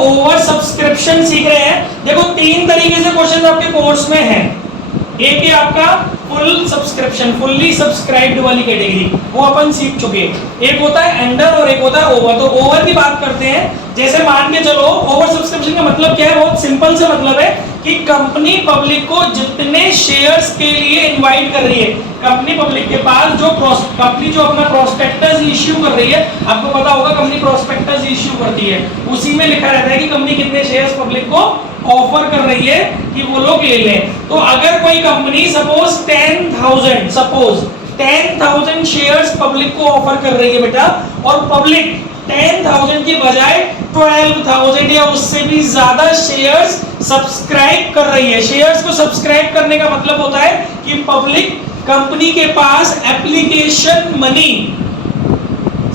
Over subscription सीख रहे हैं। देखो 3 तरीके से क्वेश्चन आपके कोर्स में है। एक है आपका फुल सब्सक्रिप्शन, फुल्ली सब्सक्राइब्ड वाली कैटेगरी, वो अपन सीख चुके। एक होता है अंडर और एक होता है ओवर। तो ओवर की बात करते हैं। जैसे मान के चलो ओवर सब्सक्रिप्शन का मतलब क्या है, बहुत सिंपल से मतलब है कि कंपनी पब्लिक को जितने शेयर्स के लिए इनवाइट कर रही है, कंपनी पब्लिक के पास जो कंपनी जो अपना प्रोस्पेक्टस इश्यू कर रही है, आपको पता होगा कंपनी प्रोस्पेक्टस इश्यू करती है, उसी में लिखा रहता है कि कंपनी कितने शेयर्स पब्लिक को ऑफर कर रही है कि वो लोग ले लें। तो अगर कोई कंपनी सपोज 10,000 शेयर्स पब्लिक को ऑफर कर रही है बेटा, और पब्लिक 10,000 की बजाय 12,000 या उससे भी ज्यादा शेयर्स सब्सक्राइब कर रही है। शेयर्स को सब्सक्राइब करने का मतलब होता है कि पब्लिक कंपनी के पास एप्लीकेशन मनी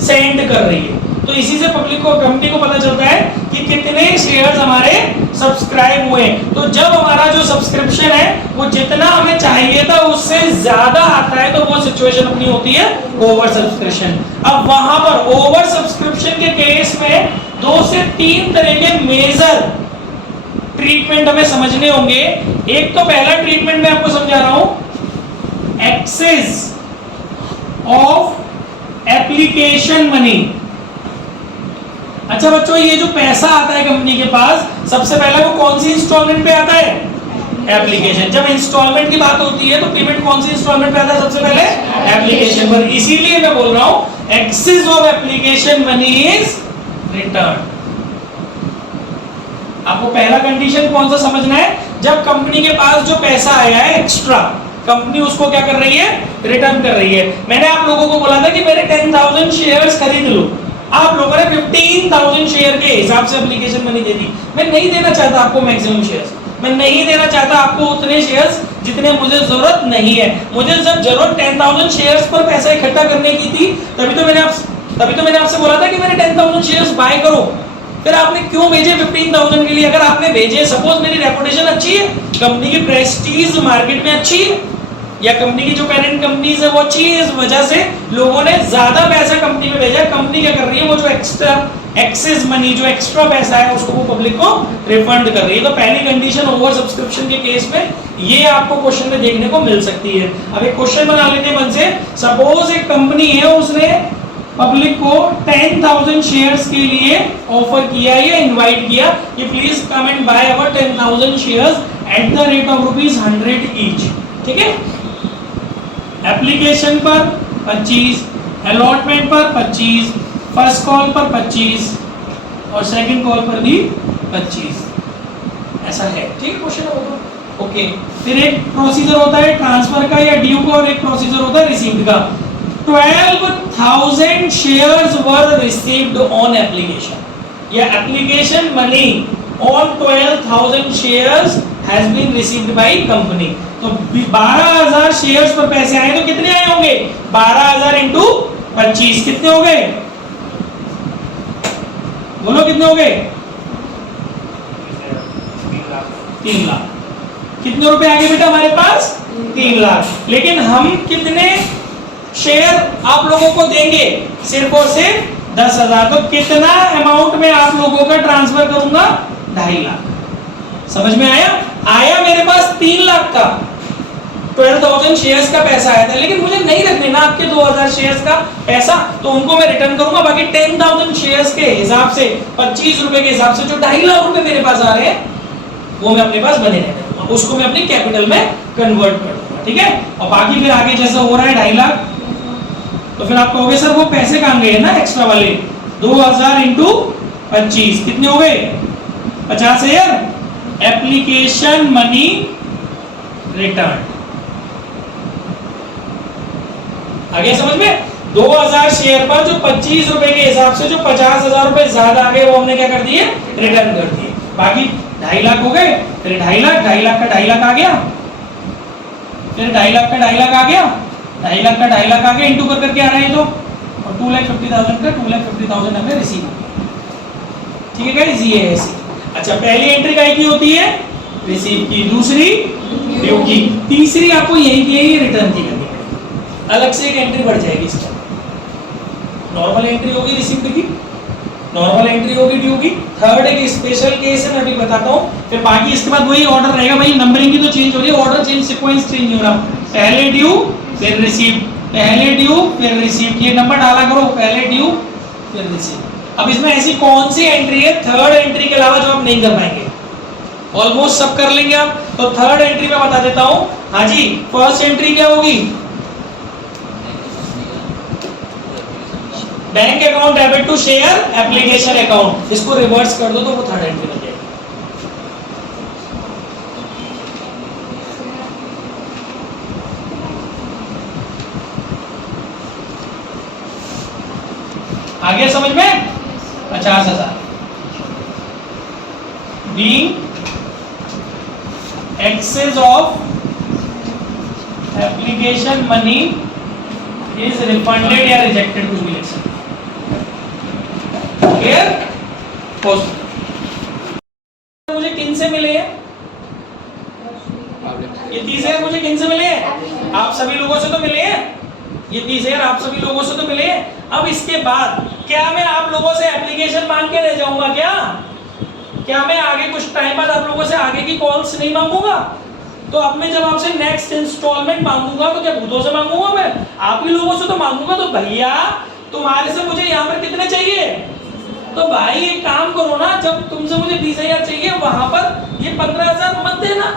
सेंड कर रही है। तो इसी से पब्लिक को, कंपनी को पता चलता है कि कितने शेयर्स हमारे सब्सक्राइब हुए। तो जब हमारा जो सब्सक्रिप्शन है वो जितना हमें चाहिए था उससे ज्यादा आता है, तो वो सिचुएशन अपनी होती है ओवर सब्सक्रिप्शन। अब वहां पर ओवर सब्सक्रिप्शन के केस में 2 से 3 तरह के मेजर ट्रीटमेंट हमें समझने होंगे। एक तो पहला ट्रीटमेंट मैं आपको समझा रहा हूं, एक्सेस ऑफ एप्लीकेशन मनी। अच्छा बच्चों, ये जो पैसा आता है कंपनी के पास, सबसे पहले वो कौन सी इंस्टॉलमेंट पे आता है? एप्लीकेशन। जब इंस्टॉलमेंट की बात होती है तो पेमेंट कौन सी इंस्टॉलमेंट पे आता है? सबसे पहले एप्लीकेशन पर। इसीलिए मैं बोल रहा हूं excess of application money is return. आपको पहला कंडीशन कौन सा समझना है? जब कंपनी के पास जो पैसा आया है एक्स्ट्रा, कंपनी उसको क्या कर रही है? रिटर्न कर रही है। मैंने आप लोगों को बोला था कि मेरे 10,000 शेयर्स खरीद लो, आप लोगों ने 15,000 शेयर के हिसाब से एप्लीकेशन मनी दे दी। मैं नहीं देना चाहता आपको मैक्सिमम शेयर्स, मैं नहीं देना चाहता आपको उतने शेयर्स जितने मुझे जरूरत नहीं है। मुझे जब जरूरत 10,000 शेयर्स पर पैसा इकट्ठा करने की थी, तभी तो मैंने आपसे बोला था कि मेरे 10,000 शेयर्स बाय करो। फिर आपने क्यों भेजे 15,000 के लिए? अगर आपने भेजे, सपोज मेरी रेपुटेशन अच्छी है, कंपनी की प्रेस्टीज मार्केट में अच्छी है, या कंपनी की जो पेरेंट कंपनीज है वो अच्छी है, इस वजह से लोगों ने ज्यादा पैसा कंपनी में भेजा। कंपनी क्या कर रही है? वो जो एक्स्ट्रा एक्सेस मनी, जो एक्स्ट्रा पैसा है, उसको वो पब्लिक को रिफंड कर रही है। तो पहली कंडीशन ओवर सब्सक्रिप्शन के केस में ये आपको क्वेश्चन में देखने को मिल सकती है। अब एक क्वेश्चन बना लेते हैं मन से। सपोज एक कंपनी है, उसने पब्लिक को 10,000 शेयर्स के लिए ऑफर किया या इनवाइट किया कि please come and by our 10,000 shares at the rate of ₹100 each. ठीक है, एप्लीकेशन पर 25, अलॉटमेंट पर 25, फर्स्ट कॉल पर 25 और सेकंड कॉल पर भी 25, ऐसा है। ठीक है, क्वेश्चन होगा। ओके, फिर एक प्रोसीजर होता है ट्रांसफर का या ड्यू का, और एक प्रोसीजर होता है रिसीव्ड का। 12,000 shares were received on application, या application money on 12,000 shares has been received by company. तो 12,000 शेयर्स पर पैसे आए तो कितने आए होंगे? 12,000 इंटू 25 कितने हो गए? बोलो कितने हो गए? 3 लाख। कितने रुपए आ गए बेटा हमारे पास? 3 लाख। लेकिन हम कितने शेयर आप लोगों को देंगे? सिर्फ और सिर्फ 10,000। तो कितना अमाउंट में आप लोगों का ट्रांसफर करूंगा? 2.5 लाख। समझ में आया? आया मेरे पास 3 लाख का, 12,000 शेयर्स का पैसा आया था, लेकिन मुझे नहीं रखने ना आपके 2,000 शेयर्स का पैसा, तो उनको मैं रिटर्न करूंगा। बाकी 10,000 शेयर्स के हिसाब से 25 रुपए के हिसाब से जो 2.5 लाख रुपए मेरे पास आ रहे हैं, वो मैं अपने पास बने रहने दूंगा, उसको मैं अपनी कैपिटल में कन्वर्ट कर दूंगा। ठीक है, और बाकी फिर आगे जैसा हो रहा है 2.5 लाख, तो फिर आप कहोगे सर वो पैसे कहां गए ना एक्स्ट्रा वाले? 2,000 इंटू 25 कितने हो गए? 50,000 एप्लीकेशन मनी रिटर्न। आगे समझ में? 2,000 शेयर पर जो 25 रुपए के हिसाब से जो 50,000 रुपए ज्यादा आ गए, वो हमने क्या कर दिए? रिटर्न कर दिए। बाकी 2.5 लाख हो गए, फिर 2.5 लाख, 2.5 लाख का 2.5 लाख आ गया, फिर 2.5 लाख का 2.5 लाख आ गया, 2.5 लाख का 2.5 लाख आ गया, इंटू कर करके आ रहा है तो, और 2,50,000 का 2,50,000 हमें रिसीव हो गया। ठीक है गाइस, ये है ऐसे। अच्छा, पहली एंट्री काय की होती है? रिसीव की, दूसरी ड्यू की, तीसरी आपको यही की रिटर्न की करनी है। अलग से एक एंट्री बढ़ जाएगी इसका। नॉर्मल एंट्री होगी रिसीव्ड की, नॉर्मल एंट्री होगी ड्यू की, थर्ड एक स्पेशल केस है, मैं अभी बताता हूँ, फिर बाकी इसके बाद वही ऑर्डर रहेगा भाई। नंबरिंग की तो चेंज हो रही है, ऑर्डर चेंज, सीक्वेंस चेंज नहीं हो रहा। पहले ड्यू फिर रिसीव, पहले ड्यू फिर रिसीव, ये नंबर डाला करो, पहले ड्यू फिर रिसीव। अब इसमें ऐसी कौन सी एंट्री है थर्ड एंट्री के अलावा जो आप नहीं कर पाएंगे? ऑलमोस्ट सब कर लेंगे आप, तो थर्ड एंट्री में बता देता हूं। हाँ जी, फर्स्ट एंट्री क्या होगी? Bank account debit to share application account, इसको रिवर्स कर दो तो वो थर्ड एंट्री बन जाएगी। आगे समझ में? 50,000 being excess of application money is refunded या rejected, कुछ भी लिख सकते। क्लियर? मुझे किन से मिले हैं? ये 30,000 मुझे किन से मिले हैं? आप सभी लोगों से तो मिले हैं। ये 30,000 आप सभी लोगों से तो मिले हैं। अब इसके बाद क्या मैं आप लोगों से एप्लीकेशन मांग के रह जाऊंगा क्या मैं आगे कुछ टाइम बाद आप लोगों से आगे की कॉल्स नहीं मांगूंगा? तो अब मैं जब आपसे नेक्स्ट इंस्टॉलमेंट मांगूंगा तो क्या भूतों से मांगूंगा? मैं आप ही लोगों से तो मांगूंगा। तो भैया तुम्हारे से मुझे यहाँ पर कितने चाहिए? तो भाई एक काम करो ना, जब तुमसे मुझे 20,000 चाहिए वहां पर ये 15,000 मत देना।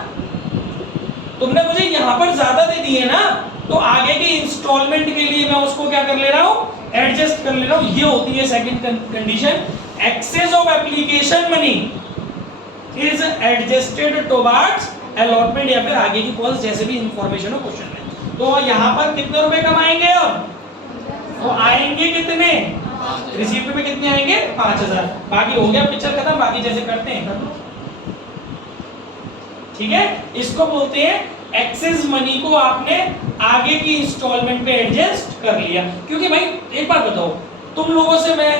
तुमने मुझे यहाँ पर ज्यादा दे दिए ना, तो आगे के इंस्टॉलमेंट के लिए मैं उसको क्या कर ले रहा हूँ? एडजस्ट कर ले रहा हूँ। ये होती है second condition, excess of application money is adjusted towards allotment या फिर आगे की कॉल्स, जैसे भी इंफॉर्मेशन हो क्वेश्चन में। तो यहाँ पर कितने रुपए कमाएंगे? अब तो आएंगे कितने? रिसीप्ट में कितने आएंगे? 5,000। बाकी हो गया पिक्चर खत्म, बाकी जैसे करते हैं कर लो। ठीक है, इसको बोलते हैं एक्सेस मनी को आपने आगे की इंस्टॉलमेंट पे एडजस्ट कर लिया। क्योंकि भाई एक बात बताओ, तुम लोगों से मेरे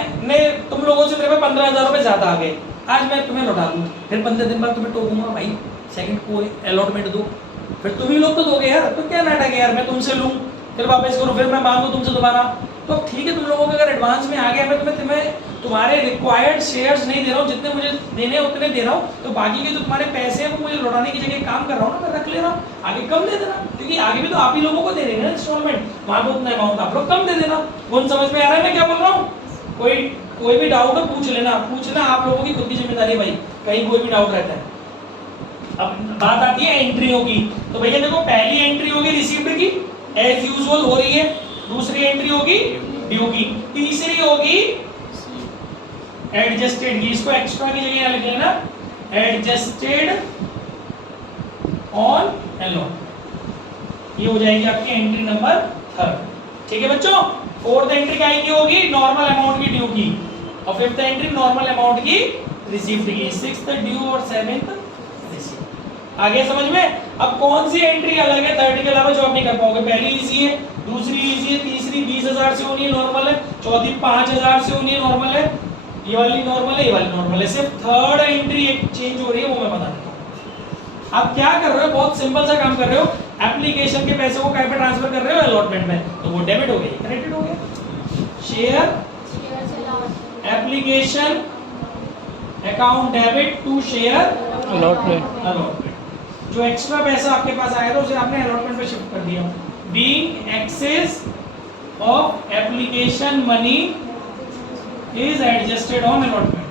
पे 15,000 रुपए ज्यादा आ गए, आज मैं तुम्हें लौटा दूं, फिर 15 दिन बाद तुम्हें टोकूंगा भाई सेकंड को अलॉटमेंट दो, फिर तुम ही लोग तो दोगे यार। तो क्या नाटक है यार, मैं तुमसे लूं फिर वापस करूं, फिर मैं मांगू तुमसे दोबारा। तो ठीक है, तुम लोगों के अगर एडवांस में आ गया, मैं तुम्हें तुम्हारे रिक्वायर्ड शेयर्स नहीं दे रहा हूँ, जितने मुझे देने उतने दे रहा हूँ, तो बाकी के जो तुम्हारे पैसे हैं वो मुझे लौटाने की जगह काम कर रहा हूँ ना, मैं रख ले रहा हूँ। आगे कम दे देना, क्योंकि आगे भी तो आप ही लोगों को दे देंगे ना इंस्टॉलमेंट, वहां पर उतना अमाउंट आप लोग कम दे देना। कौन समझ में आ रहा है मैं क्या बोल रहा हूँ? कोई भी डाउट हो पूछना आप लोगों की खुद की जिम्मेदारी है भाई, कहीं कोई भी डाउट रहता है। अब बात आती है एंट्रियों की, तो भैया देखो पहली एंट्री होगी रिसीव्ड की, एज यूजुअल हो रही है। दूसरी एंट्री होगी ड्यू की, तीसरी होगी एडजस्टेड की। इसको एक्स्ट्रा की जगह लिख लेना, एडजस्टेड ऑन अलॉट। ये हो जाएगी आपकी एंट्री नंबर 3। ठीक है बच्चों, फोर्थ एंट्री क्या की होगी? नॉर्मल अमाउंट की ड्यू की, और फिफ्थ एंट्री नॉर्मल अमाउंट की रिसीव्ड की, सिक्स्थ ड्यू और सेवेंथ रिसीव्ड। आगे समझ में? अब कौन सी एंट्री अलग है थर्ड के अलावा जो आप नहीं कर पाओगे? पहली इजी है, दूसरी इजी है, तीसरी 20,000 से होनी है नॉर्मल है, चौथी 5,000 से होनी है नॉर्मल है, ये वाली नॉर्मल है, ये वाली नॉर्मल है। सिर्फ थर्ड एंट्री एक चेंज हो रही है, वो मैं बता देता हूँ। आप क्या कर रहे हो? बहुत सिंपल सा काम कर रहे हो, एप्लीकेशन के पैसे को कहीं पे ट्रांसफर कर रहे हो अलॉटमेंट में, तो वो डेबिट हो गई, क्रेडिट हो गया। Share application account debit to share allotment. जो एक्स्ट्रा पैसा आपके पास आया था उसे आपने अलॉटमेंट पे शिफ्ट कर दिया। Being excess of application money is adjusted on allotment,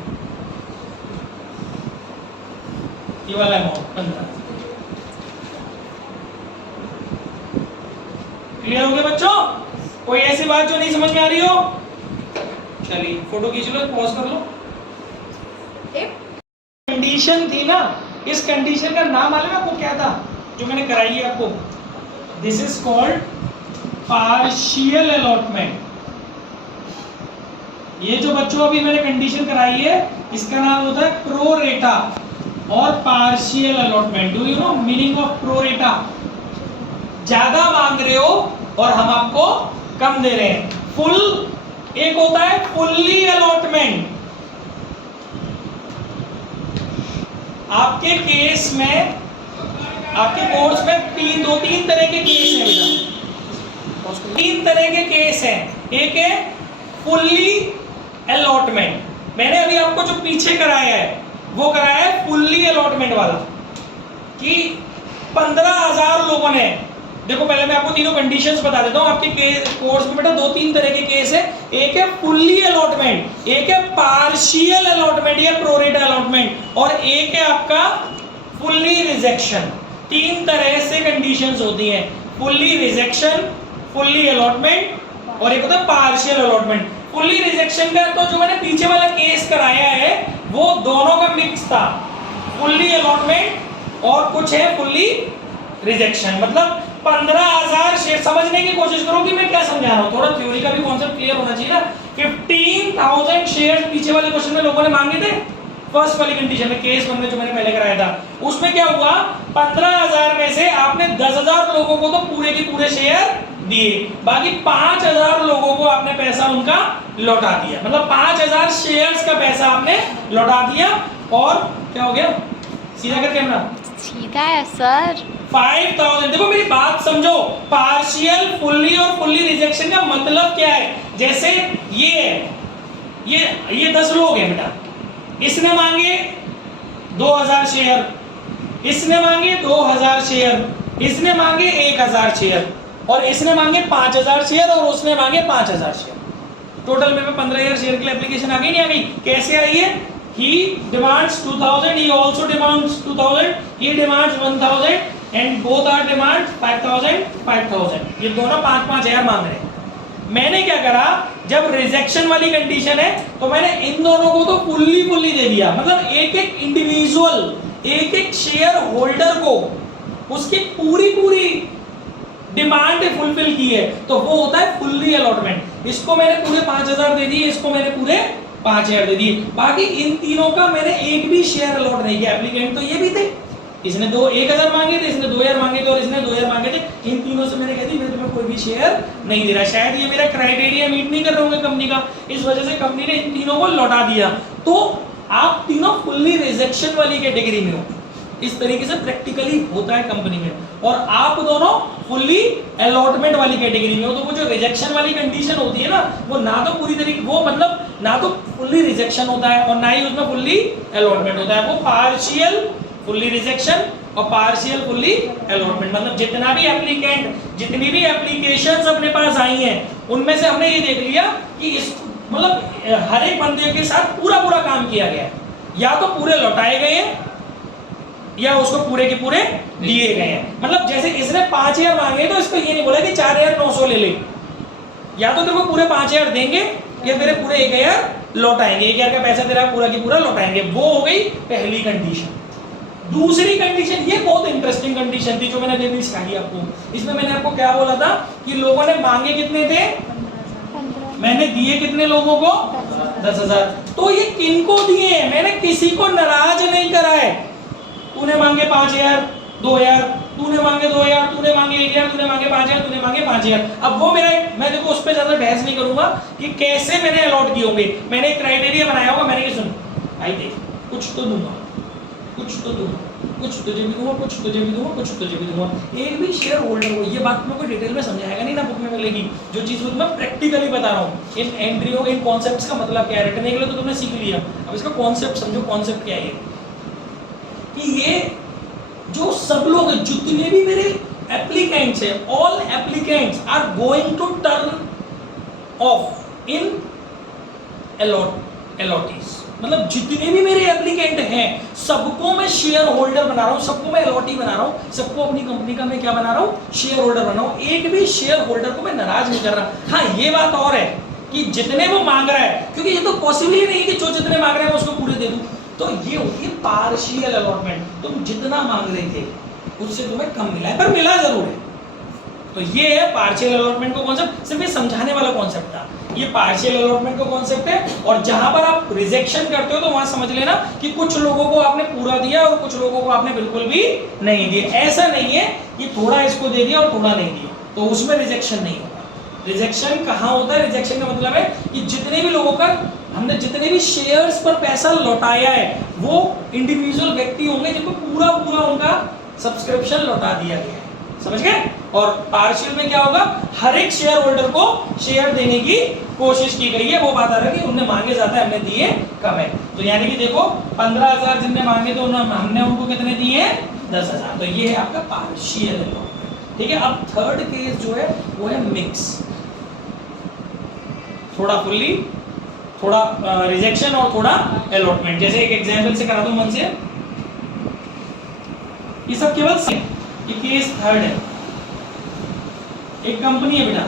ये वाला अमाउंट 15। क्लियर हो गया बच्चों? कोई ऐसी बात जो नहीं समझ में आ रही हो? चलिए फोटो खींच लो, पॉज कर लो। कंडीशन थी ना, इस कंडीशन का नाम मालूम है आपको क्या था जो मैंने कराई है आपको? This is called partial allotment. ये जो बच्चों अभी मैंने कंडीशन कराई है इसका नाम होता है प्रोरेटा और partial allotment. Do you know meaning of pro rata? ज्यादा मांग रहे हो और हम आपको कम दे रहे हैं। फुल एक होता है फुल्ली अलॉटमेंट। आपके केस में, आपके कोर्स में दो तीन तरह के केस हैं बेटा, 3 तरह के केस हैं। एक है फुल्ली अलॉटमेंट, मैंने अभी आपको जो पीछे कराया है वो कराया है फुल्ली अलॉटमेंट वाला, कि 15,000 लोगों ने, देखो पहले मैं आपको तीनों कंडीशंस बता देता हूं। आपके कोर्स में बेटा 2-3 तरह के केस है, एक है फुल्ली अलॉटमेंट, एक है पार्शियल अलॉटमेंट या प्रोरेट अलॉटमेंट, और एक है आपका फुल्ली रिजेक्शन। 3 तरह से कंडीशंस होती हैं, फुल्ली रिजेक्शन, फुल्ली अलॉटमेंट और एक होता है पार्शियल अलॉटमेंट। फुल्ली रिजेक्शन का तो जो मैंने पीछे वाला केस कराया है वो दोनों का मिक्स था, फुल्ली अलॉटमेंट और कुछ है फुल्ली रिजेक्शन। मतलब 15,000 शेयर, समझने की कोशिश करो कि मैं क्या समझा रहा हूं, थोड़ा थ्योरी का भी कॉन्सेप्ट क्लियर होना चाहिए ना। 15,000 शेयर पीछे वाले क्वेश्चन में लोगों ने मांगे थे, फर्स्ट वाली कंडीशन में, केस 1 में जो मैंने पहले कराया था, उसमें क्या हुआ, 15,000 में से आपने 10,000 लोगों को तो पूरे के पूरे शेयर दिए, बाकी 5,000 लोगों को आपने पैसा उनका लौटा दिया। मतलब 5,000 शेयर्स का पैसा आपने लौटा दिया। और क्या हो गया, सीधा कर कैमरा, सीधा है सर। 5,000। देखो मेरी बात समझो, पार्शियल, फुल्ली और फुल्ली रिजेक्शन का मतलब क्या है। जैसे ये है, ये 10 लोग हैं बेटा, इसने मांगे 2,000 शेयर, इसने मांगे 2,000 शेयर, इसने मांगे 1,000 शेयर, और इसने मांगे 5,000 शेयर, और उसने मांगे 5,000 शेयर। टोटल में 15,000 शेयर के लिए एप्लीकेशन आ गई नहीं आ गई? कैसे आई है? He demands 2,000, he also demands 2,000, he demands 1,000, and both are demand 5,000, 5,000। ये दोनों 5,000 मांग रहे हैं। मैंने क्या करा, जब रिजेक्शन वाली कंडीशन है तो मैंने इन दोनों को तो फुल्ली दे दिया, मतलब एक एक इंडिविजुअल, एक एक शेयर होल्डर को उसकी पूरी डिमांड फुलफिल की है, तो वो होता है फुल्ली अलॉटमेंट। इसको मैंने पूरे 5,000 दे दिए, इसको मैंने पूरे 5,000 दे दिए, बाकी इन तीनों का मैंने एक भी शेयर अलॉट नहीं किया। एप्लीकेंट तो ये भी थे, इसने 1,000 मांगे थे, इसने 2,000 मांगे थे, और इसने 2,000 मांगे थे। इन तीनों से मैंने कह दी मैं तुम्हें कोई भी शेयर नहीं दे रहा। शायद ये मेरा क्राइटेरिया मीट नहीं कर रहे होंगे कंपनी का, इस वजह से कंपनी ने इन तीनों को लौटा दिया। तो आप तीनों फुल्ली रिजेक्शन वाली कैटेगरी में हो। इस तरीके से प्रैक्टिकली होता है कंपनी में। और आप दोनों फुल्ली अलॉटमेंट वाली कैटेगरी में हो। तो वो जो रिजेक्शन वाली कंडीशन होती है ना, वो ना तो पूरी तरीके, वो मतलब ना तो फुल्ली रिजेक्शन होता है और ना ही उसमें फुल्ली अलॉटमेंट होता है। वो पार्शियल फुल्ली रिजेक्शन और पार्शियल फुल्ली अलॉटमेंट। मतलब जितना भी एप्लीकेंट, जितनी भी एप्लीकेशंस अपने पास आई हैं, उनमें से हमने ये देख लिया कि इस मतलब हर एक बंदे के साथ पूरा काम किया गया है, या तो पूरे लौटाए गए हैं या उसको पूरे के पूरे दिए गए हैं। मतलब जैसे इसने 5,000 मांगे तो इसको ये नहीं बोला कि 4,900 ले ले, या तो तेरे को पूरे 5,000 देंगे या तेरे पूरे 1,000 लौटाएंगे, 1,000 का पैसा तेरा पूरा की पूरा लौटाएंगे। वो हो गई पहली कंडीशन। दूसरी कंडीशन, ये बहुत इंटरेस्टिंग कंडीशन थी जो मैंने अभी सिखाई आपको। इसमें मैंने आपको क्या बोला था कि लोगों ने मांगे कितने थे, मैंने दिए कितने लोगों को, 10,000। तो ये किनको दिए हैं, मैंने किसी को नाराज नहीं करा है। तूने मांगे 5,000, 2,000, तूने मांगे 2,000, तूने मांगे 1,000, तूने मांगे 5,000, तूने मांगे 5,000। अब वो मेरा, मैं देखो उस पर ज्यादा बहस नहीं करूंगा कि कैसे मैंने अलॉट किए होंगे। मैंने एक क्राइटेरिया बनाया होगा, मैंने सुन भाई देख, कुछ तो दूंगा, कुछ तो दूंगा, कुछ तुझे भी दूंगा, कुछ तुझे भी दूंगा, कुछ तुझे भी दूंगा। एक भी शेयर होल्डर को ये बात मैं कोई डिटेल में समझाएगा नहीं ना, बुक में मिलेगी। जो चीज मैं प्रैक्टिकली बता रहा हूँ, इन एंट्रियों, इन कॉन्सेप्ट्स का मतलब क्या है, रटने के लिए तो तुमने सीख लिया, अब इसका कॉन्सेप्ट समझो। कॉन्सेप्ट क्या है कि ये जो सब लोग, जितने भी मेरे एप्लीकेंट्स हैं, all applicants are going to turn off in allottees. मतलब जितने भी मेरे एप्लीकेंट हैं सबको मैं शेयर होल्डर बना रहा हूं, सबको मैं अलॉटी बना रहा हूं, सबको अपनी कंपनी का मैं क्या बना रहा हूं, शेयर होल्डर बना रहा हूं। एक भी शेयर होल्डर को मैं नाराज नहीं कर रहा। हाँ, ये बात और है कि जितने वो मांग रहा है, क्योंकि ये तो पॉसिबल ही नहीं कि जो जितने मांग रहे हैं मैं उसको पूरे दे दूं। तो ये होती है पार्शियल अलॉटमेंट। तुम जितना मांग रहे थे उससे तुम्हें कम मिला है, पर मिला जरूर है। तो ये है पार्शियल अलॉटमेंट का कॉन्सेप्ट। सिर्फ ये समझाने वाला कॉन्सेप्ट था, ये पार्शियल अलॉटमेंट का कॉन्सेप्ट है। और जहां पर आप रिजेक्शन करते हो तो वहां समझ लेना कि कुछ लोगों को आपने पूरा दिया और कुछ लोगों को आपने बिल्कुल भी नहीं दिया। ऐसा नहीं है कि थोड़ा इसको दे दिया और थोड़ा नहीं दिया, तो उसमें रिजेक्शन नहीं होगा। रिजेक्शन कहाँ होता है? रिजेक्शन का मतलब है कि जितने भी लोगों का हमने जितने भी शेयर्स पर पैसा लौटाया है वो इंडिविजुअल व्यक्ति होंगे जिनको पूरा उनका सब्सक्रिप्शन लौटा दिया गया है। समझ गए? और पार्शियल में क्या होगा, हर एक शेयर होल्डर को शेयर देने की कोशिश की गई है। वो बात आ रहा है कि उनने मांगे ज्यादा, हमने दिए कम है। तो यानी कि देखो 15,000 जिनने मांगे तो हमने उनको कितने दिए, 10,000। तो ये है आपका पार्शियल अलॉटमेंट। ठीक है, अब थर्ड केस जो है वो है मिक्स, थोड़ा फुल्ली, थोड़ा रिजेक्शन और थोड़ा अलॉटमेंट। जैसे एक एग्जांपल से करा दो मन से, ये सब केवल ये केस थर्ड है। एक कंपनी है बेटा,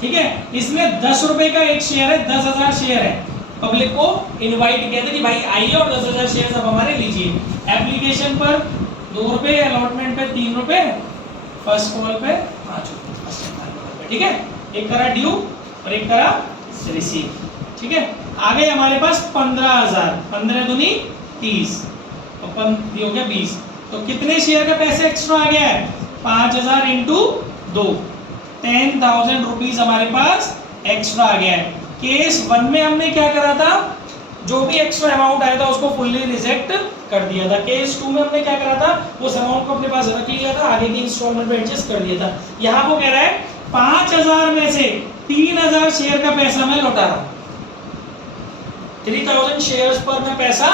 ठीक है, इसमें 10 रुपए का एक शेयर है, 10,000 शेयर है। पब्लिक को इनवाइट किया था कि भाई आइए और 10,000 शेयर अब हमारे लीजिए। एप्लीकेशन पर 2 रुपए, अलॉटमेंट पे 3 रुपए, फर्स्ट कॉल पे 5 रुपए। ठीक है, एक करा ड्यू और एक करा रिसीव। ठीक है, आ गए हमारे पास 15,000, 15 दूनी 30 और ये हो गया 20। तो कितने शेयर का पैसे एक्स्ट्रा आ गया है, 5,000 इंटू 2, 10,000 रुपीज हमारे पास एक्स्ट्रा आ गया है। केस 1 में हमने क्या करा था, जो भी एक्स्ट्रा अमाउंट आया था उसको फुल्ली रिजेक्ट कर दिया था। केस 2 में हमने क्या करा था, उस अमाउंट को अपने पास रख लिया था, आगे की इंस्टॉलमेंट में एडजस्ट कर दिया था। यहाँ वो कह रहा है 5,000 में से 3,000 शेयर का पैसा मैं लौटा रहा हूं, 3,000 शेयर्स पर मैं पैसा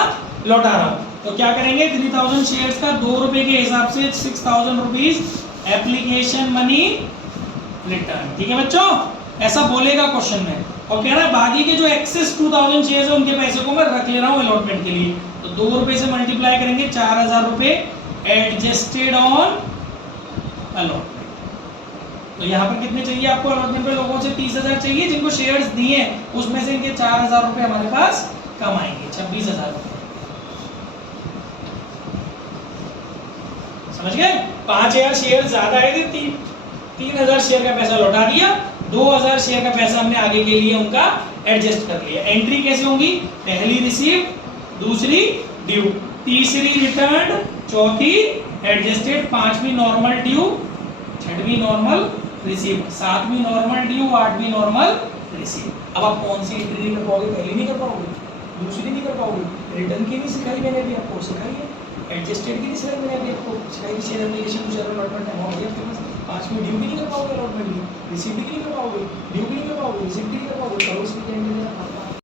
लौटा रहा हूं। तो क्या करेंगे, 3,000 शेयर्स का 2 रुपए के हिसाब से 6,000 रुपीज एप्लीकेशन मनी रिटर्न। ठीक है बच्चों, ऐसा बोलेगा क्वेश्चन में। और कह रहा है बाकी के जो एक्सेस 2,000 शेयर्स है उनके पैसे को मैं रख ले रहा हूं अलॉटमेंट के लिए। तो 2 रुपए से मल्टीप्लाई करेंगे, 4,000 रुपए एडजस्टेड ऑन अलॉटमेंट। तो यहाँ पर कितने चाहिए आपको अलॉटमेंट पे, लोगों से 30,000 चाहिए जिनको शेयर्स दिए, उसमें से इनके 4,000 रुपए हमारे पास कम आएंगे, 26,000 रुपए। समझ गए? 5,000 शेयर ज्यादा आए थे, 3,000 शेयर का पैसा लौटा दिया, 2,000 शेयर का पैसा हमने आगे के लिए उनका एडजस्ट कर लिया। एंट्री कैसे होंगी, पहली रिसीव, दूसरी ड्यू, तीसरी रिटर्न, चौथी एडजस्टेड, पांचवी नॉर्मल ड्यू, छठवीं नॉर्मल रिसीव, सातवीं नॉर्मल ड्यू, आठवीं नॉर्मल रिसीव। अब आप कौन सी एंट्री नहीं कर पाओगे, पहली नहीं कर पाओगे, दूसरी नहीं कर पाओगे, रिटर्न की नहीं सिखाई मैंने अभी आपको, सिखाई है एडजस्टेड की नहीं सिखाई मैंने अभी आपको, सिखाई share application share allotment amount है आपके पास। पांचवी ड्यू भी नहीं कर पाओगे अलॉटमेंट की, रिसीव भी नहीं कर पाओगे, ड्यू भी नहीं कर पाओगे, रिसीव भी नहीं कर पाओगे, करो इसकी